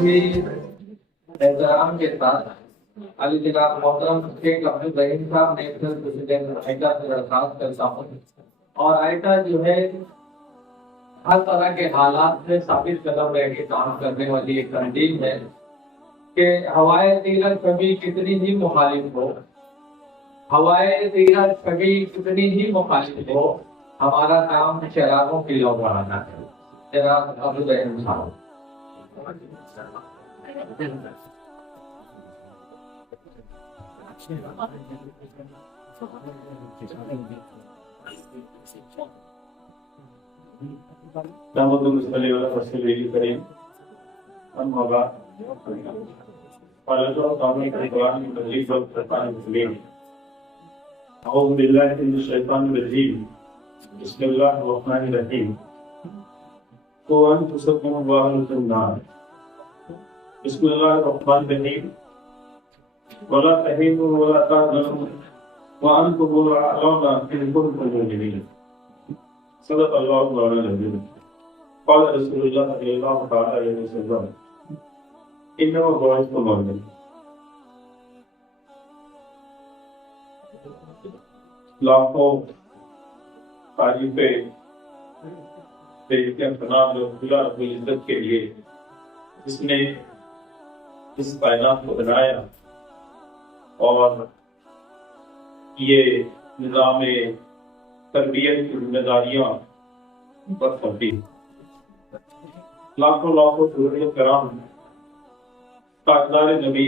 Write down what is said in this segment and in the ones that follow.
بھی احترام کے ساتھ علی جناب محترم شیخ عبد الرحیم صاحب نیشنل پریزیڈنٹ آئٹا سے درخواست کرتا ہوں، اور آئٹا جو ہے ہر طرح کے حالات میں ثابت قدم رہ کے کام کرنے والی ایک تنظیم ہے کہ ہوائے تیرت کبھی کتنی ہی مخالف ہو، ہوائے تیرت کبھی کتنی ہی مخالف ہو، ہمارا کام چراغوں کی لو بڑھانا ہے۔ جناب عبد الرحیم صاحب۔ اللهم صل على رسول الكريم اما بعد قال الله تعالى في القرآن المجيد والفرقان الحميد اعوذ بالله من الشيطان الرجيم بسم الله الرحمن الرحيم وانفسكم واهلكم النار بسم الله الرحمن الرحيم ولا تهنوا ولا تحزنوا وانتم الاعلون ان كنتم مؤمنين صدق اللہ مولانا العظیم۔ قال رسول اللہ صلی اللہ تعالی علیہ وسلم انما بعثت مؤمنا۔ لاکھوں تعریفیں تمام اللہ رب العزت کے لیے جس نے اس کائنات کو بنایا اور یہ نظام تربیت کی ذمہ داریاں پر ہوتی۔ لاکھوں لاکھوں کرام تاجدار نبی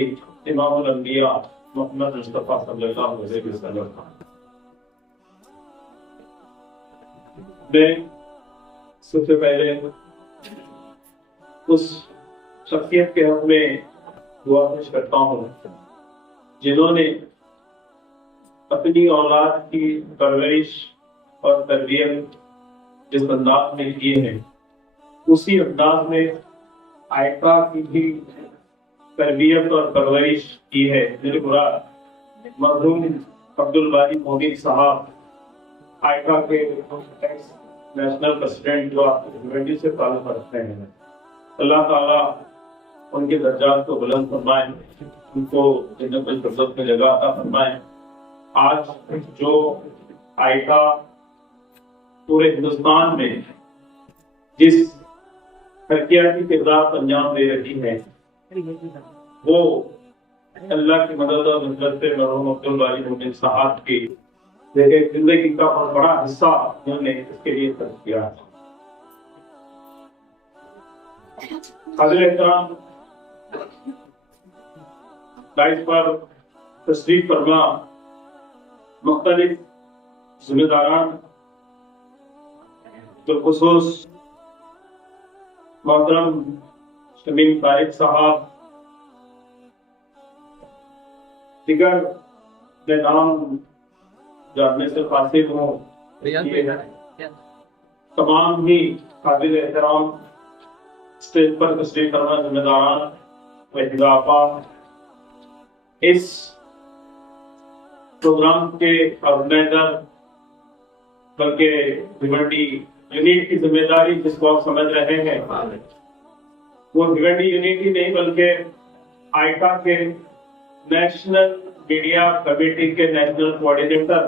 امام الانبیاء محمد مصطفیٰ صلی اللہ علیہ وسلم۔ میں سب سے پہلے اس شخصیت کے حق میں دعا پیش کرتا ہوں جنہوں نے اپنی اولاد کی پرورش اور تربیت جس انداز میں کیے ہیں اسی انداز میں آئٹا کی بھی تربیت اور پرورش کی ہے۔ میرے مراد مرحوم عبد الباری مودی صاحب آئٹا کے ایکس نیشنل پریزیڈنٹ جو آپ کی سے تعلق رکھتے ہیں، اللہ تعالیٰ ان کے درجات کو بلند فرمائیں، ان کو جنت الفردوس میں جگہ عطا فرمائیں۔ آج جو آئٹا پورے ہندوستان میں جس ترقیاتی کردار انجام دے رہی ہے وہ اللہ کی مدد اور نصرت سے مرحوم عبد الباری مودی صاحب کی زندگی کا بہت بڑا حصہ انہوں نے اس کے لیے خرچ کیا۔ حاضر احترام، دائز پر تشریف فرما مختلف ذمہ داران بالخصوص محترم شمیم طارق صاحب، دیگر میں نام جاننے سے قاصر ہوں، تمام ہی قابل احترام اسٹیج پر تشریف فرما ذمہ داران و اضافہ، اس پروگرام کے آرگنائزر بلکہ بھیونڈی یونٹ کی ذمہ داری جس کو آپ سمجھ رہے ہیں وہ بھیونڈی یونٹ ہی نہیں بلکہ آئٹا کے نیشنل میڈیا کمیٹی کے نیشنل کوآرڈینیٹر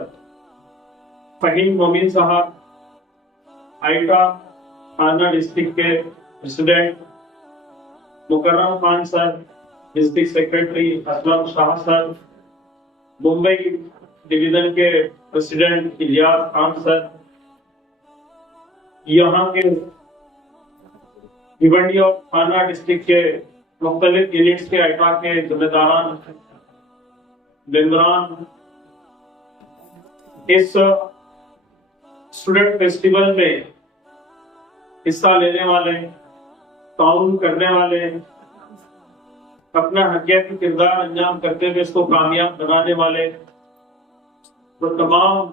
فہیم مومن صاحب، آئٹا تھانہ ڈسٹرکٹ کے پریزیڈنٹ مکرم خان سر، ڈسٹرکٹ سیکرٹری اسلم شاہ سر، ممبئی ڈویژن کے پریزیڈنٹ الیاس خان سر، یہاں کے بھیونڈی اور تھانہ ڈسٹرکٹ کے مختلف یونٹس کے آئٹا کے ذمہ داران، ممبران، اس اسٹوڈنٹ فیسٹیول میں حصہ لینے والے، تعاون کرنے والے، اپنا حقیقی کردار انجام کرتے ہوئے اس کو کامیاب بنانے والے تو تمام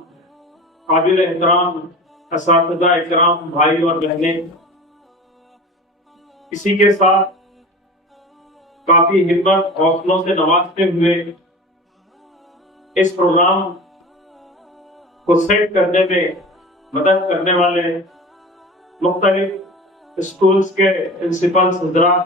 قابل احترام اساتذہ اکرام، بھائی اور بہنیں، اسی کے ساتھ کافی ہمت حوصلوں سے نوازتے ہوئے اس پروگرام کو سیٹ کرنے میں مدد کرنے والے مختلف اسکولز کے پرنسپلز حضرات،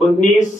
19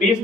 20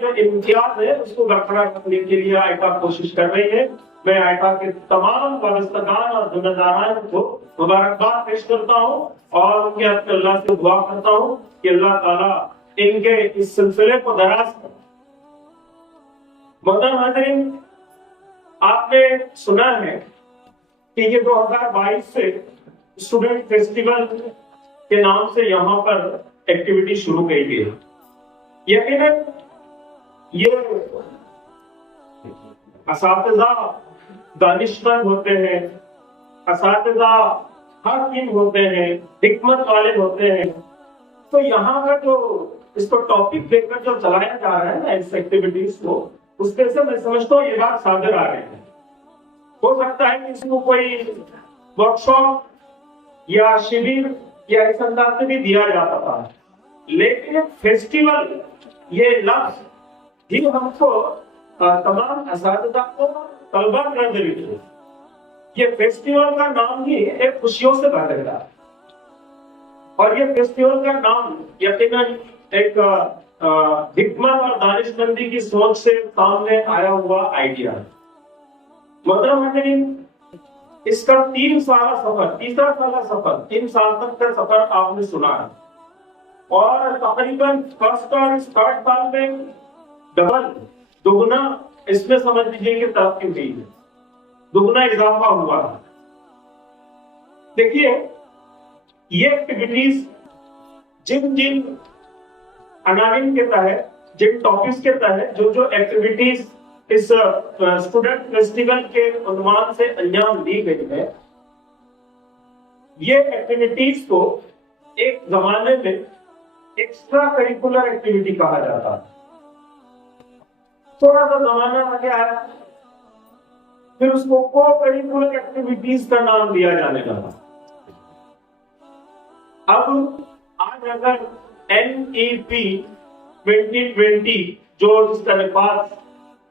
جو امتیاز ہے اس کو برقرار رکھنے کے لیے آئٹا کوشش کر رہی ہے. میں آئٹا کے تمام وابستگان اور ذمہ داران کو مبارکباد پیش کرتا ہوں اور ان کے حق اللہ سے دعا کرتا ہوں کہ اللہ تعالیٰ ان کے اس سلسلے کو دراز کرے. محترم حاضرین، آپ نے سنا ہے کہ یہ 2022 سے اسٹوڈنٹ فیسٹیول کے نام سے یہاں پر ایکٹیویٹی شروع کی گئی. یقیناً یہ اساتذہ دانشمند ہوتے ہیں، اساتذہ حکیم ہوتے ہیں، حکمت والے ہوتے ہیں. تو یہاں کا جو اس کو ٹاپک دے کر جو چلایا جا رہا ہے نا اس ایکٹیویٹیز کو، اس پہ سے میں سمجھتا ہوں یہ بات صادر آ رہی ہے. ہو سکتا ہے کہ اس کو کوئی ورک شاپ یا شبیر یا اس انداز سے بھی دیا جاتا تھا، لیکن فیسٹیول یہ لفظ ہی ہم کو تمام اساتذہ کو طلبہ کر دے. یہ فیسٹیول کا نام ہی ایک خوشیوں سے بھرے گا، اور یہ فیسٹیول کا نام یقیناً ایک حکمت اور دانشمندی کی سوچ سے سامنے آیا ہوا آئیڈیا ہے. محترم حاضرین، اس کا 3 سالہ سفر، تیسرا سالہ سفر، 3 سال تک کا سفر آپ نے سنا ہے، اور تقریباً فرسٹ اور تھرڈ سال میں ڈبل دگنا اس میں سمجھ لیجیے کہ ترقی ہوئی ہے، دگنا اضافہ ہوا ہے. دیکھیے یہ ایکٹیویٹیز جن عناوین کے تحت، جن ٹاپکس کے تحت جو ایکٹیویٹیز اس اسٹوڈنٹ فیسٹیول کے عنوان سے انجام دی گئی ہے، یہ ایکٹیویٹیز کو ایک زمانے میں ایکسٹرا کریکولر ایکٹیویٹی کہا جاتا ہے. تھوڑا سا زمانہ آگے آیا، پھر اس کو کو کریکولر ایکٹیویٹیز کا نام دیا جانے لگا. اب آج اگر NEP 2020 جو جس کا نفاذ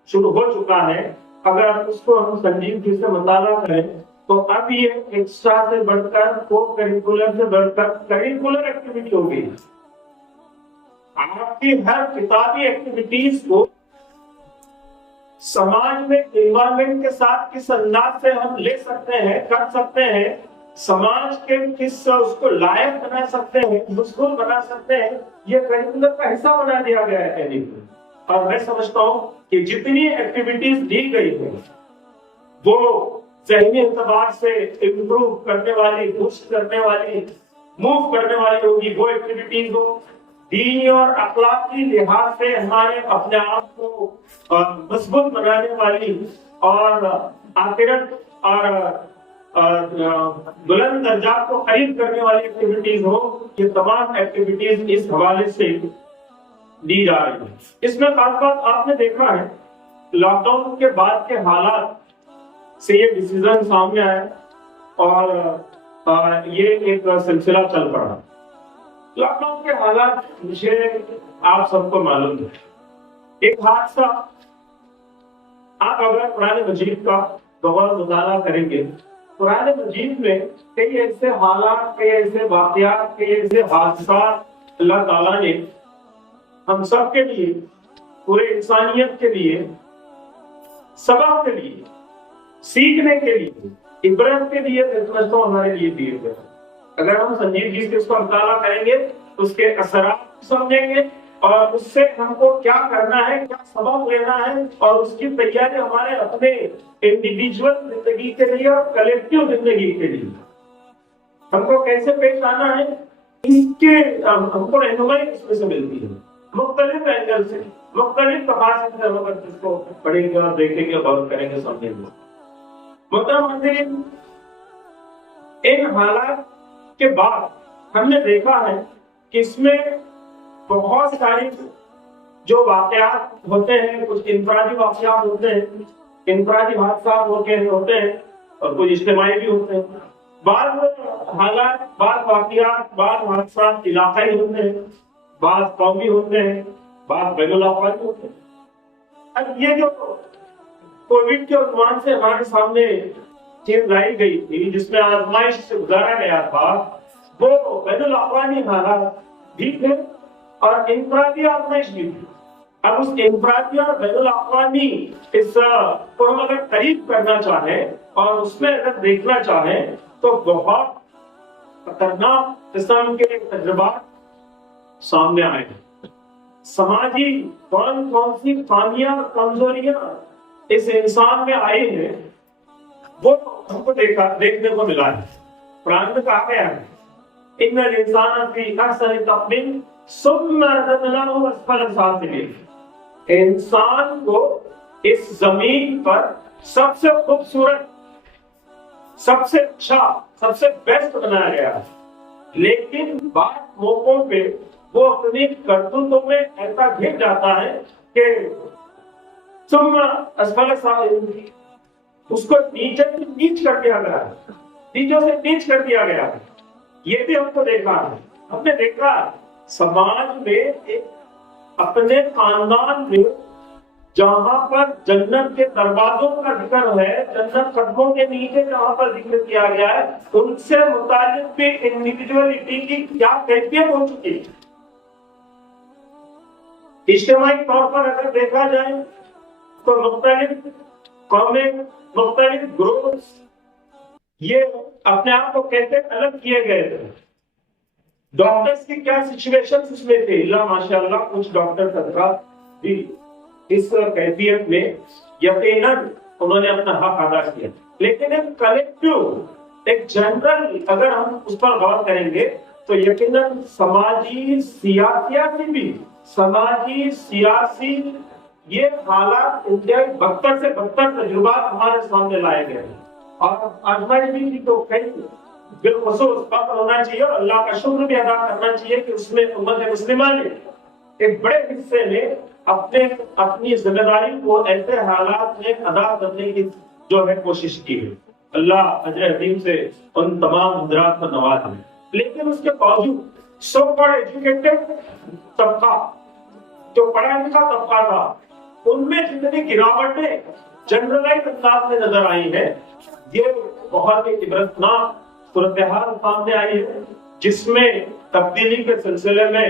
شروع ہو چکا ہے، اگر اس کو ہم سنجیدگی سے مطالعہ کریں تو اب یہ ایکسٹرا سے بڑھ کر کو کریکولر سے بڑھ کر کریکولر ایکٹیویٹی ہو گئی. آپ کی ہر کتابی ایکٹیویٹیز کو سماج میں انوائرمنٹ کے ساتھ کس انداز سے ہم لے سکتے ہیں، کر سکتے ہیں، سماج کے کس اس کو لائق بنا سکتے ہیں، مشغول بنا سکتے ہیں، یہ کریکولر کا حصہ بنا دیا گیا ہے. اور میں سمجھتا ہوں کہ جتنی ایکٹیویٹیز دی گئی ہیں وہ ذہنی اعتبار سے امپروو کرنے والی، بوسٹ کرنے والی، موو کرنے والی ہوگی. وہ ایکٹیویٹیز ہو دینی اور اخلاقی لحاظ سے ہمارے اپنے آپ کو مضبوط بنانے والی اور آخرت اور بلند درجات کو قریب کرنے والی ایکٹیویٹیز ہو. یہ تمام ایکٹیویٹیز اس حوالے سے دی جا رہی ہے. اس میں خاص بات آپ نے دیکھا ہے، لاک ڈاؤن کے بعد کے حالات سے یہ ڈیسیزن سامنے آیا اور یہ ایک سلسلہ چل پڑا. لاک ڈاؤن کے حالات مجھے آپ سب کو معلوم ہے. ایک حادثہ، آپ اگر قرآن مجید کا غور مطالعہ کریں گے، قرآن مجید میں کئی ایسے حالات، کئی ایسے واقعات، کئی ایسے حادثات اللہ تعالیٰ نے ہم سب کے لیے، پورے انسانیت کے لیے، سبق کے لیے، سیکھنے کے لیے، عبرت کے لیے ہمارے لیے دیے گئے. اگر ہم سنجیدگی سے اس کا مطالعہ کریں گے، اس کے اثرات سمجھیں گے اور اس سے ہم کو کیا کرنا ہے، کیا سبق لینا ہے، اور اس کی تیاری ہمارے اپنے انڈیویجول زندگی کے لیے اور کلیکٹیو زندگی کے لیے ہم کو کیسے پیش آنا ہے، اس کے ہم کو رہنمائی اس میں سے ملتی ہے. مختلف اینگل سے، مختلف تفاصیل سے ہم اگر اس کو پڑھیں گے اور دیکھیں گے، غور کریں گے، سمجھیں گے. محترم حاضرین، ان حالات کے بعد ہم نے دیکھا ہے کہ اس میں بہت ساری جو واقعات ہوتے ہیں، کچھ انفرادی واقعات ہوتے ہیں، انفرادی حادثات ہوتے ہیں اور کچھ اجتماعی بھی ہوتے ہیں. بعض حالات، بعض واقعات، بعض حادثات علاقائی ہوتے ہیں، بعض قومی ہوتے ہیں، بعض بین الاقوامی ہوتے ہیں. اب یہ جو کووڈ کے عنوان سے ہمارے سامنے چیز لائی گئی تھی، جس میں آزمائش سے گزارا گیا تھا، وہ بین الاقوامی حالات بھی تھے اور انفرادی آزمائش بھی تھی. اب اس انفرادی اور بین الاقوامی اس کو ہم اگر قریب کرنا چاہیں اور اس میں اگر دیکھنا چاہیں تو بہت خطرناک قسم کے تجربات سامنے آئے ہیں. سماجی کون کون سی خامیاں کمزوریاں اس انسان میں آئی ہیں وہ ہم کو دیکھنے کو ملا ہے. قرآن میں کہا گیا ہے ان الانسان فی احسن تقویم ثم رددناہ اسفل سافلین. انسان کو اس زمین پر سب سے خوبصورت، سب سے اچھا، سب سے بیسٹ بنایا گیا ہے، لیکن بعض موقعوں پہ وہ اپنی کرتوتوں میں ایسا گر جاتا ہے کہ ثم اسفل سافلین، اس کو نیچے سے نیچ کر دیا گیا ہے، نیچوں سے نیچ کر دیا گیا ہے. یہ بھی ہم کو دیکھا ہے. ہم نے دیکھا سماج میں اپنے خاندان میں جہاں پر جنت کے دروازوں کا ذکر ہے، جنت قدموں کے نیچے جہاں پر ذکر کیا گیا ہے، ان سے متعلق بھی انڈیویجولیٹی کی کیا کیفیت ہو چکی ہے. اجتماعی طور پر اگر دیکھا جائے تو مختلف قومیں، مختلف گروپس یہ اپنے آپ کو کیسے الگ کیے گئے تھے. ڈاکٹرز کی کیا سچویشن اس میں تھے. اللہ ماشاء اللہ کچھ ڈاکٹر حضرات بھی اس کیفیت میں یقیناً انہوں نے اپنا حق ادا کیا، لیکن ایک کلیکٹیو، ایک جنرل اگر ہم اس پر غور کریں گے تو یقیناً سماجی سیاسی یہ حالات انتہائی بدتر سے بدتر تجربات ہمارے سامنے لائے گئے ہیں. اور آزمائش بھی تو کئی بالخصوص فخر ہونا چاہیے اور اللہ کا شکر بھی ادا کرنا چاہیے کہ اس میں امت مسلمہ نے ایک بڑے حصے میں اپنی ذمہ داری کو ایسے حالات میں ادا کرنے کی جو ہے کوشش کی ہے. اللہ اجر عظیم سے ان تمام حضرات پر نوازے. لیکن اس کے باوجود سو کالڈ ایجوکیٹڈ طبقہ، جو پڑھا لکھا طبقہ تھا، ان میں جتنی گراوٹیں جنرلائز انداز میں نظر آئی ہے، یہ بہت ہی عبرتناک صورتحال سامنے آئی ہے، جس میں تبدیلی کے سلسلے میں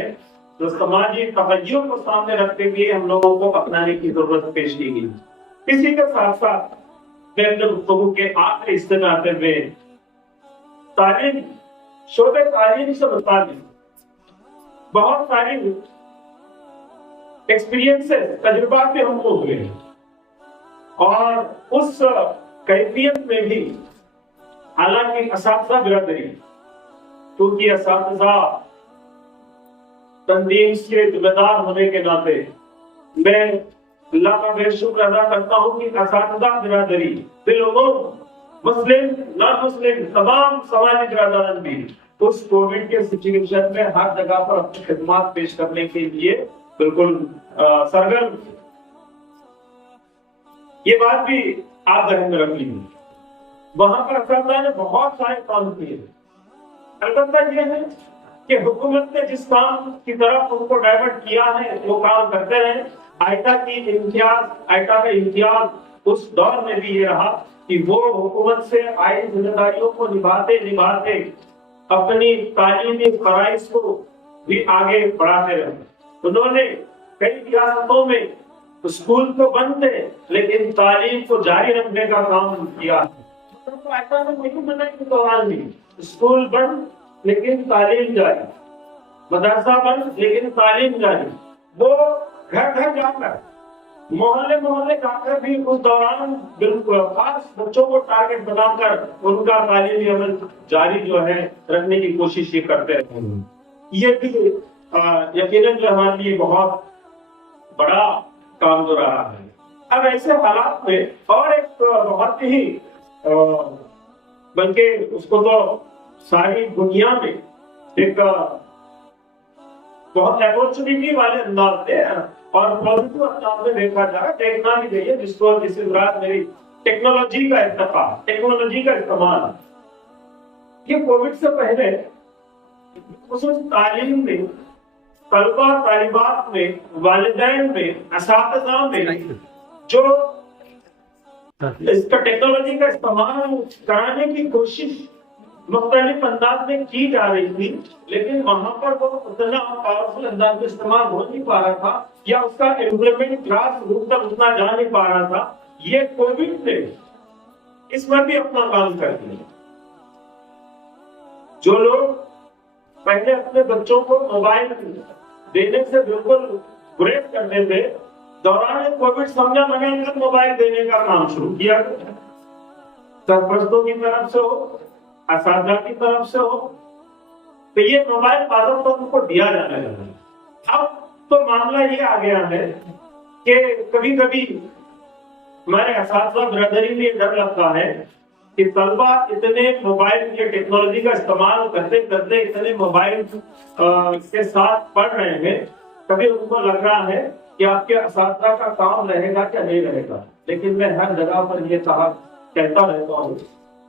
جو سماجی تغیر کو سامنے رکھتے ہوئے ہم لوگوں کو اپنانے کی ضرورت پیش کی گئی. اسی کے ساتھ ساتھ میں اپنے گفتگو کے آخری حصے میں آتے ہوئے تعلیم، شعبے تعلیم سے متعلق بہت ساری ایکسپیرینسز، تجربات بھی ہم کو ہوئے ہیں، اور اس کیفیت میں بھی حالانکہ اساتذہ برادری، کیونکہ اساتذہ تنظیم کے ذمہ دار ہونے کے ناطے میں اللہ کا بے شکر ادا کرتا ہوں کہ اساتذہ برادری بالعموم، مسلم نان مسلم، تمام سماجی برادران بھی اس کووڈ کے سچویشن میں ہر جگہ پر اپنی خدمات پیش کرنے کے لیے بالکل سرگرم. یہ بات بھی آپ ذہن میں رکھ لیجیے. وہاں پر اساتذہ نے بہت سارے کام کیے. البتہ یہ ہے کہ حکومت نے جس کام کی طرف ان کو ڈائیورٹ کیا ہے وہ کام کرتے رہے. آئٹا کا امتیاز اس دور میں بھی یہ رہا کہ وہ حکومت سے آئی ذمہ داریوں کو نبھاتے اپنی تعلیمی فرائض کو بھی آگے بڑھاتے رہے. انہوں نے کئی ریاستوں میں اسکول تو بند تھے لیکن تعلیم کو جاری رکھنے کا کام کیا. آئٹا میں نہیں کے دوران بھی اسکول بند لیکن تعلیم جاری، مدرسہ بند لیکن تعلیم جاری. وہ گھر گھر جا کر، محلے جا کر بھی اس دوران بالکل خاص بچوں کو ٹارگٹ بنا کر ان کا تعلیمی عمل جاری جو ہے رکھنے کی کوشش یہ کرتے ہیں. یہ بھی یقیناً جو ہمارے لیے بہت بڑا کام جو رہا ہے. اب ایسے حالات میں اور ایک بہت ہی بلکہ اس کو تو ساری دنیا میں ایک بہت اپورچونیٹی والے انداز سے اور پازیٹو انداز میں دیکھا جائے، دیکھنا بھی چاہیے، جس مراد میری ٹیکنالوجی کا ارتقا، ٹیکنالوجی کا استعمال. یہ کووڈ سے پہلے خصوص تعلیم میں، طلبہ طالبات میں، والدین میں، اساتذہ میں جو اس کا ٹیکنالوجی کا استعمال کرانے کی کوشش مختلف انداز میں کی جا رہی تھی، لیکن وہاں پر وہ اتنا پاورفل انداز میں استعمال ہو نہیں پا رہا تھا، یا اس کا امپلیمنٹ گراس روٹ تک اتنا جا نہیں پا رہا تھا۔ یہ کووڈ نے اس میں بھی اپنا کام کر دیا۔ جو لوگ پہلے اپنے بچوں کو موبائل دینے سے بالکل گریز کرتے تھے، دوران کووڈ سمجھا میں نے موبائل دینے کا کام شروع کیا، سرپرستوں کی طرف سے ہو، اساتذہ کی طرف سے ہو، تو یہ موبائل بازار پر ان کو دیا جانے لگا۔ اب تو معاملہ یہ آ گیا ہے کہ کبھی کبھی ہمارے اساتذہ برادری میں ڈر لگتا ہے کہ طلبہ اتنے موبائل کی ٹیکنالوجی کا استعمال کرتے کرتے اتنے موبائل کے ساتھ پڑھ رہے ہیں، کبھی ان کو لگ رہا ہے کہ آپ کے اساتذہ کا کام رہے گا کیا نہیں رہے گا۔ لیکن میں ہر جگہ پر یہ کہتا رہتا ہوں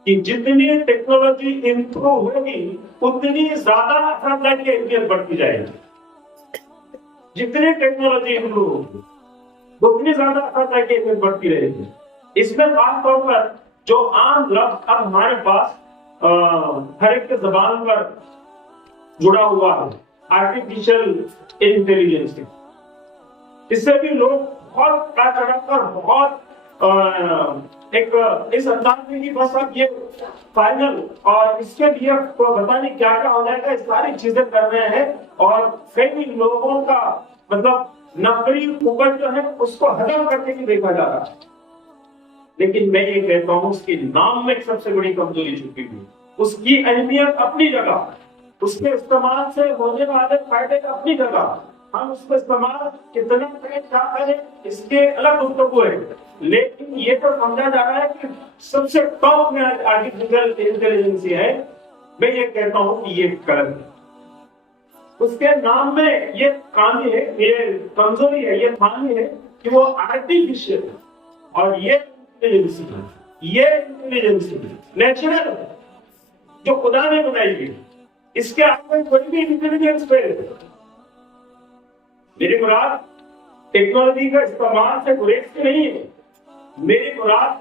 کہ جتنی ٹیکنالوجی امپروو ہوگی اتنی زیادہ اساتذہ کی اہمیت بڑھتی جائے گی۔ جتنی ٹیکنالوجی امپروو ہوگی اتنی زیادہ اساتذہ کی اہمیت بڑھتی رہے گی۔ اس میں خاص طور پر جو عام لفظ اب ہمارے پاس ہر ایک کے زبان پر جڑا ہوا ہے، آرٹیفیشل انٹیلیجنس، اس سے بھی لوگ بہت چڑھ کر بہت ایک اس انداز میں بس اب یہ فائنل اور اس کے لیے بتانے کیا کیا ہو جائے گا، اس ساری چیزیں کر رہے ہیں، اور کئی لوگوں کا مطلب نفری اوپر جو ہے اس کو ہضم کرنے کی دیکھا جا رہا ہے۔ لیکن میں یہ کہتا ہوں اس کے نام میں سب سے بڑی کمزوری چھپی ہوئی، اس کی اہمیت اپنی جگہ، اس کے استعمال سے ہونے والے فائدے اپنی جگہ، ہم اس کو استعمال کتنا کریں کیا کریں اس کے الگ گفتگو ہے، لیکن یہ تو سمجھا جا رہا ہے کہ سب سے ٹاپ میں آرٹیفیشل انٹیلیجنس ہے۔ میں یہ کہتا ہوں کہ یہ غلط ہے، اس کے نام میں یہ خامی ہے، یہ کمزوری ہے، یہ خامی ہے کہ وہ آرٹیفیشل ہے، اور یہ انٹیلیجنس نیچرل جو خدا نے بنائی گئی، اس کے آگے کوئی بھی انٹیلیجنس پہ میری مراد ٹیکنالوجی کا استعمال سے گریز سے نہیں ہے۔ میری مراد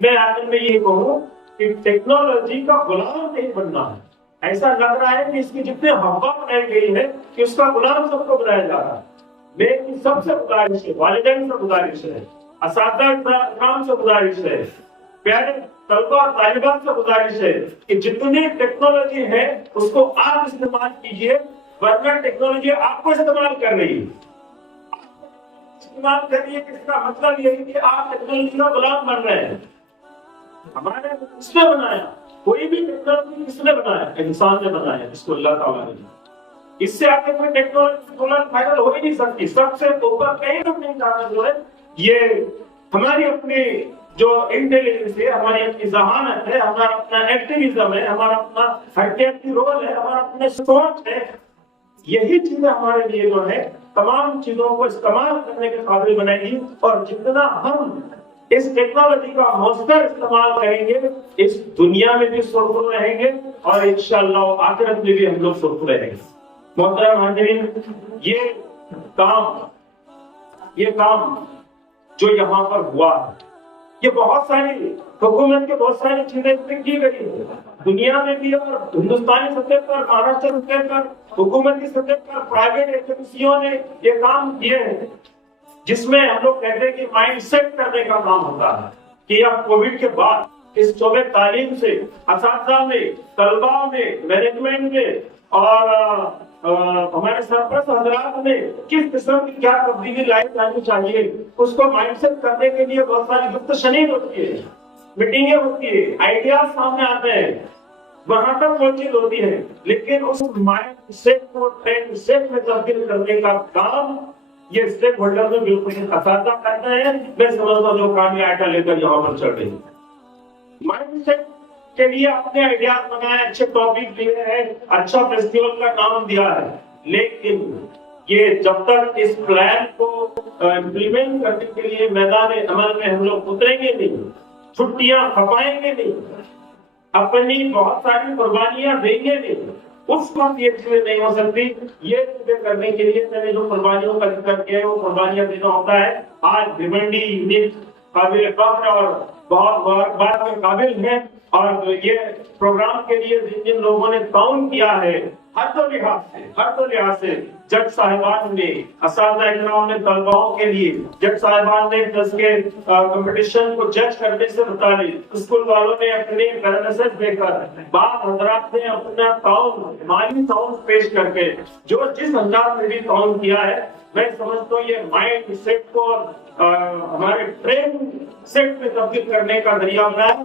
میں آخر میں یہ کہوں کہ ٹیکنالوجی کا غلام نہیں بننا ہے۔ ایسا لگ رہا ہے کہ اس کی جتنے ہوا بنائی گئی ہے کہ اس کا غلام سب کو بنایا جا رہا ہے۔ میری سب سے گزارش ہے، والدین سے گزارش ہے، اساتذہ کرام سے گزارش ہے، پیارے طلبہ اور طالبات سے گزارش ہے کہ جتنی ٹیکنالوجی ہے اس کو آپ استعمال کیجئے، ورنہ ٹیکنالوجی آپ کو استعمال کر رہی ہے۔ استعمال کریے، اس کا مطلب یہ ہے کہ آپ ٹیکنالوجی کا غلام بن رہے ہیں۔ ہمارے کس نے بنایا؟ کوئی بھی ٹیکنالوجی کس نے بنایا؟ انسان نے بنایا، جس کو اللہ تعالیٰ نے۔ اس سے آگے کوئی ٹیکنالوجی فائنل ہو ہی نہیں سکتی۔ سب سے اوپر کہیں اپنی طاقت جو ہے یہ ہماری اپنی جو انٹیلیجنس ہے، ہماری اپنی ذہانت ہے، ہمارا اپنا ایکٹیویزم ہے، ہمارا اپنا حرکتی رول ہے، ہمارا اپنا سوچ ہے، یہی چیزیں ہمارے لیے جو ہے تمام چیزوں کو استعمال کرنے کے قابل بنائیں گی۔ اور جتنا ہم اس ٹیکنالوجی کا مؤثر استعمال کریں گے، اس دنیا میں بھی سرخرو رہیں گے، اور انشاءاللہ آخرت میں بھی ہم لوگ سرخرو رہیں گے۔ محترم حاضرین، یہ کام جو یہاں پر ہوا ہے، یہ بہت ساری حکومت کے بہت ساری چیزیں کی گئی ہیں دنیا میں بھی، اور ہندوستانی سطح پر، مہاراشٹر سطح پر، حکومتی سطح پر پرائیویٹ ایجنسیوں نے یہ کام کیے ہیں، جس میں ہم لوگ کہتے ہیں کہ مائنڈ سیٹ کرنے کا کام ہوتا ہے کہ اب کووڈ کے بعد اس شعبے تعلیم سے، اساتذہ میں، طلباء میں، مینجمنٹ میں اور ہمارے سرپرست حضرات میں کس قسم کی کیا تبدیلی لائی جانی چاہیے، اس کو مائنڈ سیٹ کرنے کے لیے بہت ساری گفت شنید ہوتی ہے، میٹنگیں ہوتی ہے، آئیڈیاز سامنے آتے ہیں، وہاں تک وہ چیز ہوتی ہے، لیکن اس مائنڈ سیٹ کو ٹرینڈ سیٹ میں تبدیل کرنے کا کام یہ اسٹیک ہولڈر میں بالکل اساتذہ کرتے ہیں۔ میں سمجھتا ہوں جو کام یہ آئیڈیا لے کر یہاں پر چل رہی ہے، مائنڈ سیٹ کے لیے اپنے آئیڈیاز بنائے، اچھے ٹاپک لیے ہیں، اچھا فیسٹیول کا نام دیا ہے، لیکن یہ جب تک اس پلان کو امپلیمنٹ کرنے کے لیے میدان عمل میں ہم لوگ اتریں گے نہیں، چھٹیاں کھپائیں گے نہیں، اپنی بہت ساری قربانیاں دیں گے نہیں، اس وقت یہ چیزیں نہیں ہو سکتی۔ یہ چیزیں کرنے کے لیے میں نے جو قربانیوں کا ذکر کیا ہے وہ قربانیاں دینا ہوتا ہے۔ آج بھیونڈی یونٹ قابل فخر اور بہت بات کے قابل ہے اور یہ پروگرام کے لیے جن جن لوگوں نے تعاون کیا ہے ہر تو لحاظ سے جج صاحبان نے، اساتذہ اکرام نے طلباؤں کے لیے، جج صاحبان نے دس کے کمپٹیشن کو جج کرنے سے متعلق، اسکول والوں نے اپنے میسج دے کر، بعض حضرات نے اپنا تعاون، مالی تعاون پیش کر کے جو جس انداز میں بھی تعاون کیا ہے، میں سمجھتا ہوں یہ مائنڈ سیٹ کو ہمارے برین سیٹ میں تبدیل کرنے کا ذریعہ بنا ہے۔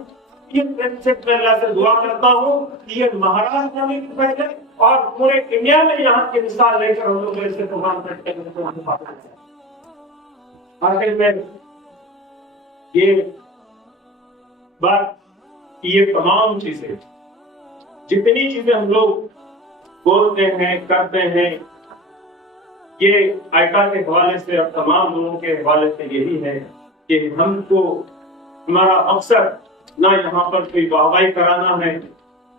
یہ برین سیٹ میں اللہ سے دعا کرتا ہوں کہ یہ مہاراشٹر میں بھی پہلے اور پورے انڈیا میں یہاں کی مثال لے کر ہم لوگ ایسے پروگرام کرتے ہیں۔ آخر میں یہ بات، یہ تمام چیزیں، جتنی چیزیں ہم لوگ بولتے ہیں کرتے ہیں، یہ آئیٹا کے حوالے سے اور تمام لوگوں کے حوالے سے یہی ہے کہ ہم کو ہمارا مقصد نہ یہاں پر کوئی واہوائی کرانا ہے،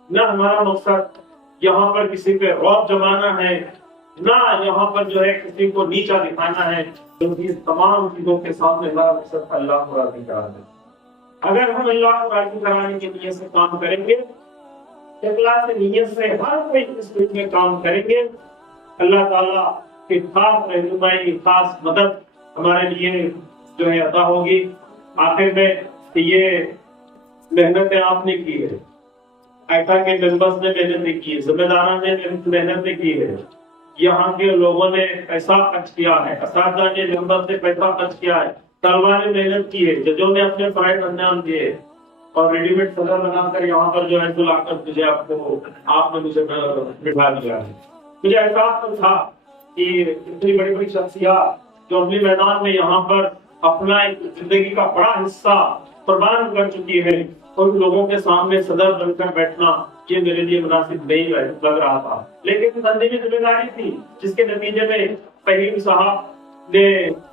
نہ ہمارا مقصد یہاں پر کسی پہ رعب جمانا ہے، نہ یہاں پر جو ہے کسی کو نیچا دکھانا ہے، کیونکہ اس تمام چیزوں کے سامنے ہمارا مقصد اللہ کو راضی کرانا ہے۔ اگر ہم اللہ کو راضی کرانے کی نیت سے کام کریں گے، اخلاص نیت سے ہر کوئی اس فیلڈ میں کام کریں گے، اللہ تعالیٰ کی خاص رہنمائی، خاص مدد ہمارے لیے جو ہے عطا ہوگی۔ آخر میں یہ محنتیں آپ نے کی ہے، آئیٹا کے ممبرز نے محنت کی ہے، ذمہ داران نے محنت کی ہے، یہاں کے لوگوں نے پیسہ خرچ کیا ہے، اساتذہ نے ممبر نے پیسہ خرچ کیا ہے، طلبا نے محنت کی ہے، ججوں نے اپنے فرائض انجام دیے، اور ریڈی میڈ صدر بنا کر یہاں پر جو ہے بلا کر مجھے آپ نے مجھے بٹھا دیا ہے۔ مجھے احساس تو تھا کہ اتنی بڑی بڑی شخصیات جو اپنے میدان میں یہاں پر اپنا ایک زندگی کا بڑا حصہ قربان کر چکی ہے، ان لوگوں کے سامنے صدر بن کر بیٹھنا یہ میرے لیے مناسب نہیں لگ رہا تھا، لیکن تنظیمی ذمہ داری تھی، جس کے نتیجے میں فہیم صاحب نے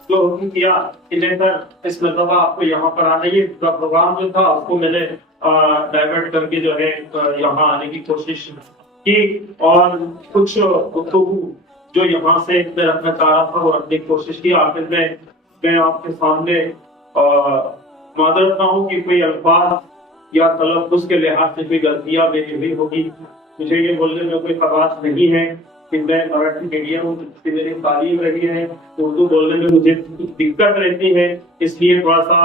جو حکم کیا کہ بہتر اس مرتبہ آپ کو یہاں پر آنا، یہ پروگرام جو تھا اس کو میں نے ڈائیورٹ کر کے جو ہے یہاں آنے کی کوشش کی، اور کچھ گفتگو جو یہاں سے میں رکھنا چاہ رہا تھا وہ رکھنے کی کوشش کی۔ آخر میں آپ کے سامنے معذرت نہ ہوں کہ کوئی الفاظ یا تلفظ کے لحاظ سے کوئی غلطیاں میری ہوئی ہوگی، مجھے یہ بولنے میں کوئی خراش نہیں ہے کہ میں مراٹھی میڈیم ہوں، جس کی میری تعلیم رہی ہے، اردو بولنے میں مجھے دقت رہتی ہے، اس لیے تھوڑا سا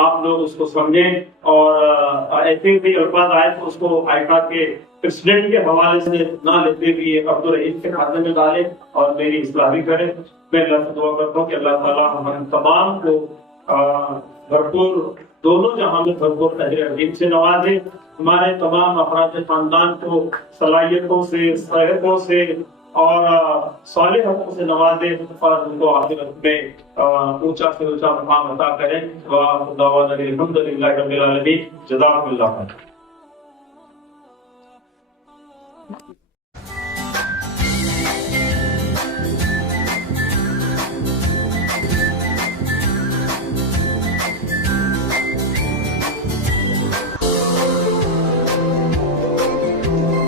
آپ لوگ اس کو سمجھیں، اور ایسے بھی الفاظ آئے تو اس کو آئیٹا کے پریسیڈنٹ کے حوالے سے نہ لیتے ہوئے عبدالرحیم کے کھاتے میں ڈالیں اور میری اصلاح بھی کریں۔ میں اللہ سے دعا کرتا ہوں کہ اللہ تعالیٰ ہم تمام کو بھرپور، دونوں جہاں میں بھرپور اجر عظیم سے نوازے، ہمارے تمام افراد خاندان کو صلاحیتوں سے، صحتوں سے اور صالح حقوں سے نوازے، اور ان کو آخرت میں اونچا سے اونچا مقام عطا کریں۔ الحمد للہ رب العالمین، جزاکم اللہ خیر۔